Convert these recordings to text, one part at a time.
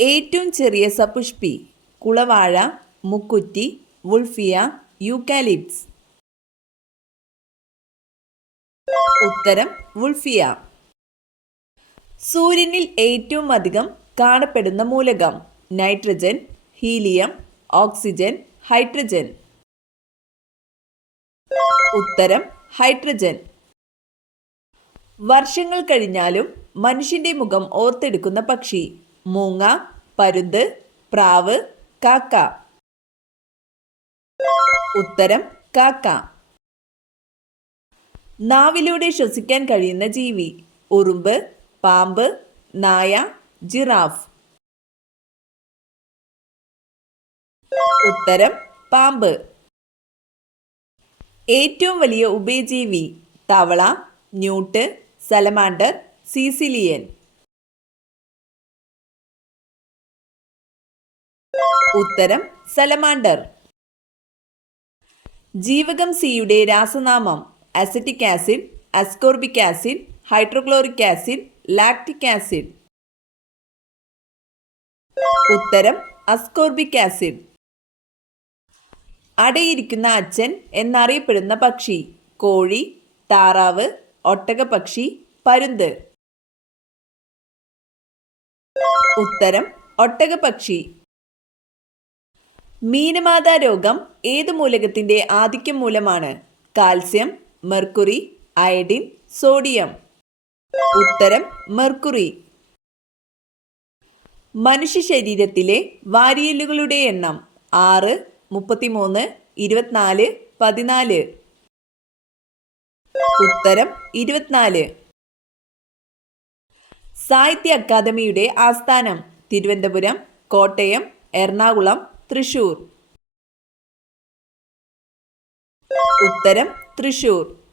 ഏറ്റവും ചെറിയ സപുഷ്പി കുളവാഴ, മുക്കുറ്റി, വുൾഫിയ, യൂക്കാലിപ്സ്. ഉത്തരം വുൾഫിയ. സൂര്യനിൽ ഏറ്റവും അധികം കാണപ്പെടുന്ന മൂലകം നൈട്രജൻ, ഹീലിയം, ഓക്സിജൻ, ഹൈഡ്രജൻ. ഉത്തരം ഹൈഡ്രജൻ. വർഷങ്ങൾ കഴിഞ്ഞാലും മനുഷ്യന്റെ മുഖം ഓർത്തെടുക്കുന്ന പക്ഷി മൂങ്ങ, പരുന്ത്, പ്രാവ്, കാക്ക. ഉത്തരം കാക്ക. നാവിലൂടെ ശ്വസിക്കാൻ കഴിയുന്ന ജീവി ഉറുമ്പ്, പാമ്പ്, നായ, ജിറാഫ്. ഉത്തരം പാമ്പ്. ഏറ്റവും വലിയ ഉഭയജീവി തവള, ന്യൂട്ട്, സലമാൻഡർ, സീസിലിയൻ. ഉത്തരം സലമാൻഡർ. ജീവകം സിയുടെ രാസനാമം acetic acid, ascorbic acid, hydrochloric acid, lactic acid. ഉത്തരം അസ്കോർബിക് ആസിഡ്. അടയിരിക്കുന്ന അച്ഛൻ എന്നറിയപ്പെടുന്ന പക്ഷി കോഴി, താറാവ്, ഒട്ടകപ്പക്ഷി, പരുന്ത്. ഉത്തരം ഒട്ടകപ്പക്ഷി. മീനമാതാ രോഗം ഏത് മൂലകത്തിന്റെ ആധിക്യം മൂലമാണ്? Calcium, mercury, iodine, sodium. ഉത്തരം മെർക്കുറി. മനുഷ്യ ശരീരത്തിലെ വാരിയെല്ലുകളുടെ എണ്ണം 6, 33, 24, 14. ഉത്തരം 24. സാഹിത്യ അക്കാദമിയുടെ ആസ്ഥാനം തിരുവനന്തപുരം, കോട്ടയം, എറണാകുളം, തൃശൂർ. ഉത്തരം തൃശൂർ.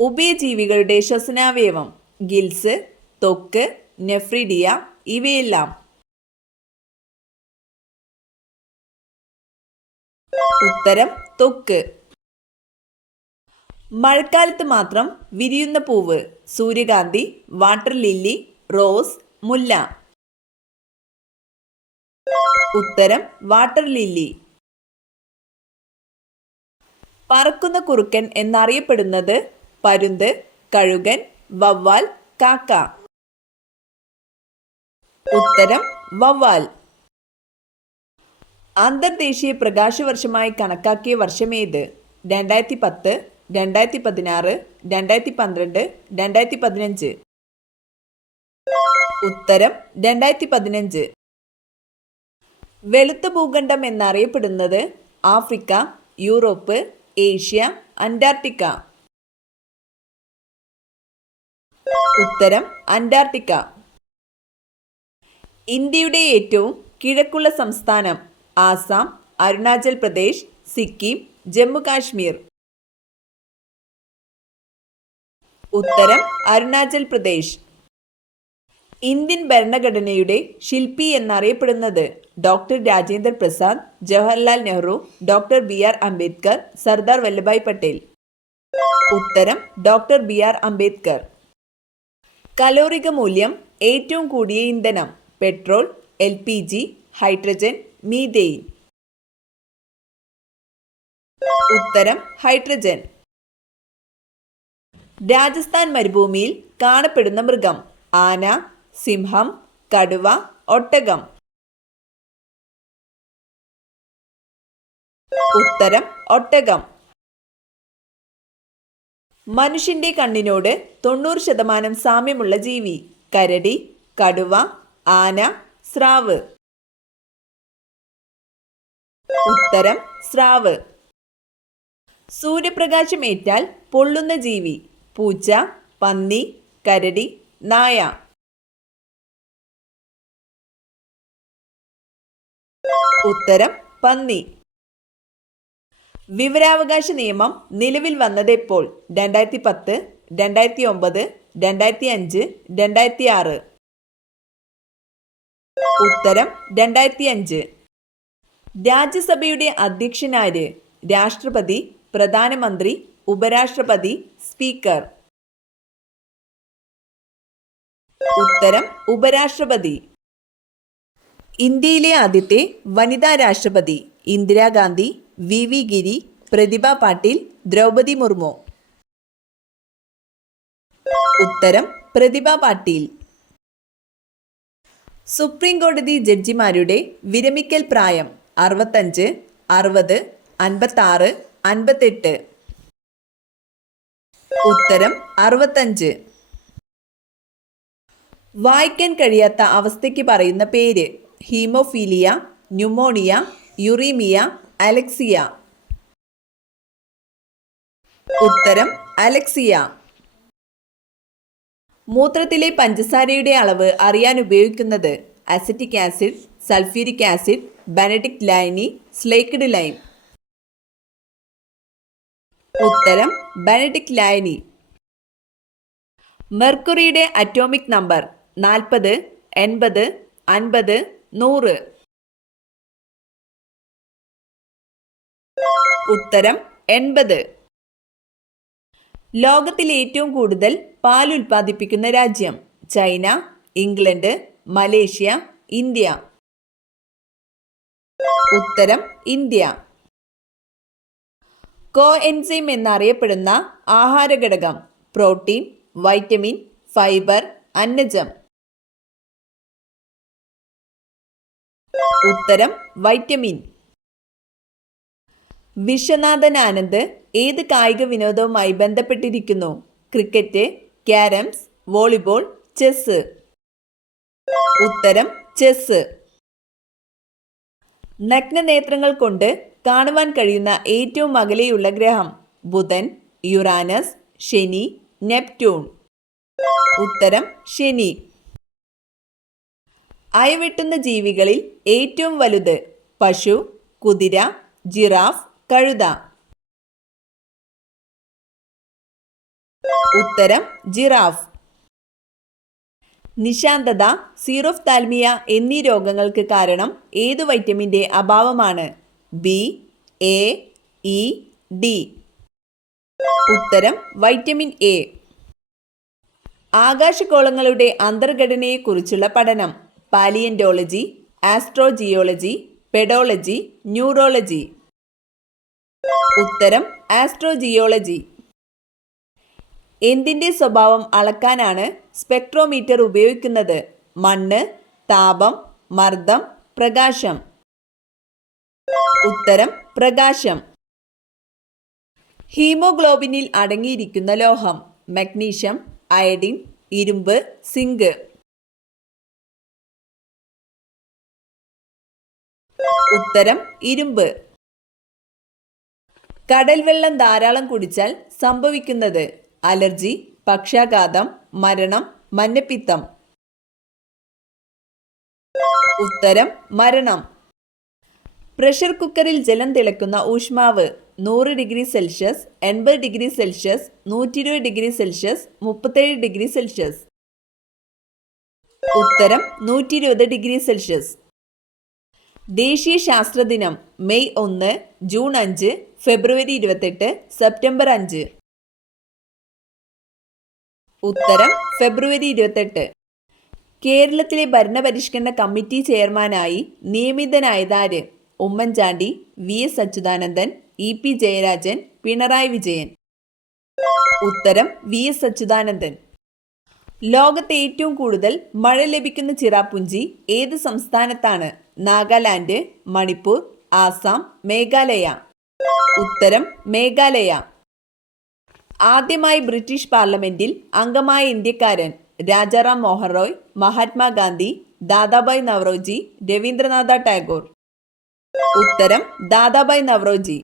ഉഭയജീവികളുടെ ശ്വസനാവയവം ഗിൽസ്, ത്വക്ക്, നെഫ്രിഡിയ ഇവയെല്ലാം. ഉത്തരം ത്വക്ക്. മഴക്കാലത്ത് മാത്രം വിരിയുന്ന പൂവ് സൂര്യകാന്തി, വാട്ടർ ലില്ലി, റോസ്, മുല്ല. ഉത്തരം വാട്ടർ ലില്ലി. പറക്കുന്ന കുറുക്കൻ എന്നറിയപ്പെടുന്നത് പരുന്ത്, കഴുകൻ, വവ്വാൽ, കാക്ക. ഉത്തരം വവ്വാൽ. അന്തർദേശീയ പ്രകാശവർഷമായി കണക്കാക്കിയ വർഷമേത്? 2010, 2016, 2012, 2015. ഉത്തരം 2015. വെളുത്ത ഭൂഖണ്ഡം എന്നറിയപ്പെടുന്നത് ആഫ്രിക്ക, യൂറോപ്പ്, ഏഷ്യ, അന്റാർട്ടിക്ക. ഉത്തരം അന്റാർട്ടിക്ക. ഇന്ത്യയുടെ ഏറ്റവും കിഴക്കുള്ള സംസ്ഥാനം ആസാം, അരുണാചൽ പ്രദേശ്, സിക്കിം, ജമ്മു കാശ്മീർ. ഉത്തരം അരുണാചൽ പ്രദേശ്. ഇന്ത്യൻ ഭരണഘടനയുടെ ശില്പി എന്നറിയപ്പെടുന്നത് doctor Rajendra Prasad, Jawaharlal Nehru, doctor BR Ambedkar, Sardar Vallabhbhai Patel. ഉത്തരം ഡോക്ടർ BR അംബേദ്കർ. കലോറിക മൂല്യം ഏറ്റവും കൂടിയ ഇന്ധനം പെട്രോൾ, LPG, ഹൈഡ്രജൻ, മീഥെയ്ൻ. ഉത്തരം ഹൈഡ്രജൻ. രാജസ്ഥാൻ മരുഭൂമിയിൽ കാണപ്പെടുന്ന മൃഗം ആന, സിംഹം, കടുവ, ഒട്ടകം. ഉത്തരം ഒട്ടകം. മനുഷ്യന്റെ കണ്ണിനോട് 90% സാമ്യമുള്ള ജീവി കരടി, കടുവ, ആന, സ്രാവ്. ഉത്തരം സ്രാവ്. സൂര്യപ്രകാശം ഏറ്റാൽ പൊള്ളുന്ന ജീവി പൂച്ച, പന്നി, കരടി, നായ. ഉത്തരം പന്നി. വിവരാവകാശ നിയമം നിലവിൽ വന്നതെപ്പോൾ? 2010, 2009, 2005, 2006. ഉത്തരം 2005. രാജ്യസഭയുടെ അധ്യക്ഷനാര്? രാഷ്ട്രപതി, പ്രധാനമന്ത്രി, ഉപരാഷ്ട്രപതി, സ്പീക്കർ. ഉത്തരം ഉപരാഷ്ട്രപതി. ഇന്ത്യയിലെ ആദ്യത്തെ വനിതാ രാഷ്ട്രപതി ഇന്ദിരാഗാന്ധി, വി ഗിരി, പ്രതിഭ പാട്ടീൽ, ദ്രൗപദി മുർമു. ഉത്തരം പ്രതിഭ പാട്ടീൽ. സുപ്രീം കോടതി ജഡ്ജിമാരുടെ വിരമിക്കൽ പ്രായം 65, 60, 56, 58. ഉത്തരം 65. വായിക്കാൻ കഴിയാത്ത അവസ്ഥയ്ക്ക് പറയുന്ന പേര്: ഹീമോഫീലിയ, ന്യൂമോണിയ, യുറീമിയ, അലക്സിയ. ഉത്തരം അലക്സിയ. മൂത്രത്തിലെ പഞ്ചസാരയുടെ അളവ് അറിയാൻ ഉപയോഗിക്കുന്നത്: acetic acid, sulphuric acid, Benedict ലൈനി, സ്ലേക്ക്ഡ് ലൈം. ഉത്തരം ബെനഡിക്ട് ലൈനി. മെർക്കുറിയുടെ അറ്റോമിക് നമ്പർ: 40, 80, 50, 100. ഉത്തരം 80. ലോകത്തിൽ ഏറ്റവും കൂടുതൽ പാൽ ഉൽപ്പാദിപ്പിക്കുന്ന രാജ്യം: ചൈന, ഇംഗ്ലണ്ട്, മലേഷ്യ, ഇന്ത്യ. ഉത്തരം ഇന്ത്യ. കോഎൻസൈം എന്നറിയപ്പെടുന്ന ആഹാരഘടകം: പ്രോട്ടീൻ, വൈറ്റമിൻ, ഫൈബർ, അന്നജം. ഉത്തരം വൈറ്റമിൻ. വിശ്വനാഥൻ ആനന്ദ് ഏത് കായിക വിനോദവുമായി ബന്ധപ്പെട്ടിരിക്കുന്നു? Cricket, carroms, volleyball, chess. ഉത്തരം ചെസ്. നഗ്നനേത്രങ്ങൾ കൊണ്ട് കാണുവാൻ കഴിയുന്ന ഏറ്റവും അകലെയുള്ള ഗ്രഹം: ബുധൻ, യുറാനസ്, ശനി, നെപ്റ്റ്യൂൺ. ഉത്തരം ശനി. അയവെട്ടുന്ന ജീവികളിൽ ഏറ്റവും വലുത്: പശു, കുതിര, ജിറാഫ്, കഴുത. ഉത്തരം ജിറാഫ്. നിശാന്തത, സീറോഫ്താൽമിയ എന്നീ രോഗങ്ങൾക്ക് കാരണം ഏത് വൈറ്റമിൻ്റെ അഭാവമാണ്? B, A, E, D. ഉത്തരം വൈറ്റമിൻ എ. ആകാശഗോളങ്ങളുടെ അന്തർഘടനയെക്കുറിച്ചുള്ള പഠനം: പാലിയന്റോളജി, ആസ്ട്രോജിയോളജി, പെഡോളജി, ന്യൂറോളജി. ഉത്തരം ആസ്ട്രോജിയോളജി. എന്തിൻ്റെ സ്വഭാവം അളക്കാനാണ് സ്പെക്ട്രോമീറ്റർ ഉപയോഗിക്കുന്നത്? മണ്ണ്, താപം, മർദ്ദം, പ്രകാശം. ഉത്തരം പ്രകാശം. ഹീമോഗ്ലോബിനിൽ അടങ്ങിയിരിക്കുന്ന ലോഹം: മഗ്നീഷ്യം, അയഡിൻ, ഇരുമ്പ്, സിങ്ക്. ഉത്തരം ഇരുമ്പ്. കടൽ വെള്ളം ധാരാളം കുടിച്ചാൽ സംഭവിക്കുന്നത്: അലർജി, പക്ഷാഘാതം, മരണം, മഞ്ഞപ്പിത്തം. ഉത്തരം മരണം. പ്രഷർ കുക്കറിൽ ജലം തിളക്കുന്ന ഊഷ്മാവ്: 100 degree Celsius, 80 degree Celsius, 120 degree Celsius, 37 degree Celsius. ഉത്തരം 120 ഡിഗ്രി സെൽഷ്യസ്. ദേശീയ ശാസ്ത്രദിനം: മെയ് 1, ജൂൺ 5, ഫെബ്രുവരി 28, സെപ്റ്റംബർ 5. ഉത്തരം ഫെബ്രുവരി 28. കേരളത്തിലെ ഭരണപരിഷ്കരണ കമ്മിറ്റി ചെയർമാനായി നിയമിതനായതാര്? Oommen Chandy, V S Achuthanandan, E P Jayarajan, Pinarayi Vijayan. ഉത്തരം വി എസ് അച്യുതാനന്ദൻ. ലോകത്തെ ഏറ്റവും കൂടുതൽ മഴ ലഭിക്കുന്ന ചിറാപുഞ്ചി ഏത് സംസ്ഥാനത്താണ്? നാഗാലാൻഡ്, മണിപ്പൂർ, ആസാം, മേഘാലയ. ഉത്തരം മേഘാലയ. ആദ്യമായി ബ്രിട്ടീഷ് പാർലമെന്റിൽ അംഗമായ ഇന്ത്യക്കാരൻ: രാജാറാം മോഹൻ റോയ്, മഹാത്മാഗാന്ധി, ദാദാഭായ് നവറോജി, രവീന്ദ്രനാഥ ടാഗോർ. ഉത്തരം ദാദാഭായ് നവറോജി.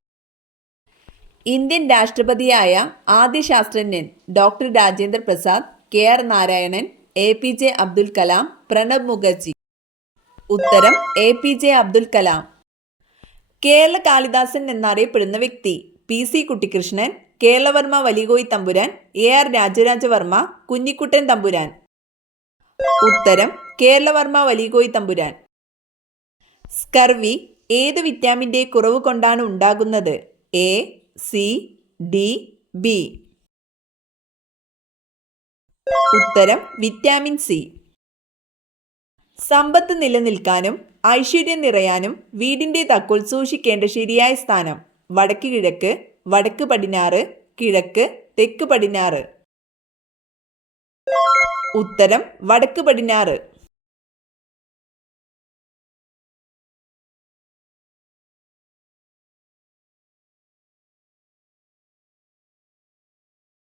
ഇന്ത്യൻ രാഷ്ട്രപതിയായ ആദ്യ ശാസ്ത്രജ്ഞൻ: doctor Rajendra Prasad, K R Narayanan, A P J Abdul Kalam, Pranab Mukherjee. ഉത്തരം A P J Abdul Kalam. Kerala Kalidasan എന്നറിയപ്പെടുന്ന വ്യക്തി: P C Kuttikrishnan, Keralavarma Valiyakoyi Thampuran, A R Raja Raja Varma, Kunjikuttan തമ്പുരാൻ. ഉത്തരം കേരളവർമ്മ വലികോയി തമ്പുരാൻ. സ്കർവി ഏത് വിറ്റാമിൻ്റെ കുറവ് കൊണ്ടാണ് ഉണ്ടാകുന്നത്? A, C, D, B. ഉത്തരം വിറ്റാമിൻ സി. സമ്പത്ത് നിലനിൽക്കാനും ഐശ്വര്യം നിറയാനും വീടിൻ്റെ താക്കോൽ സൂക്ഷിക്കേണ്ട ശരിയായ സ്ഥാനം വടക്ക് കിഴക്ക്, വടക്ക് പടിഞ്ഞാറ്, കിഴക്ക്, തെക്ക് പടിഞ്ഞാറ്. ഉത്തരം വടക്ക് പടിഞ്ഞാറ്.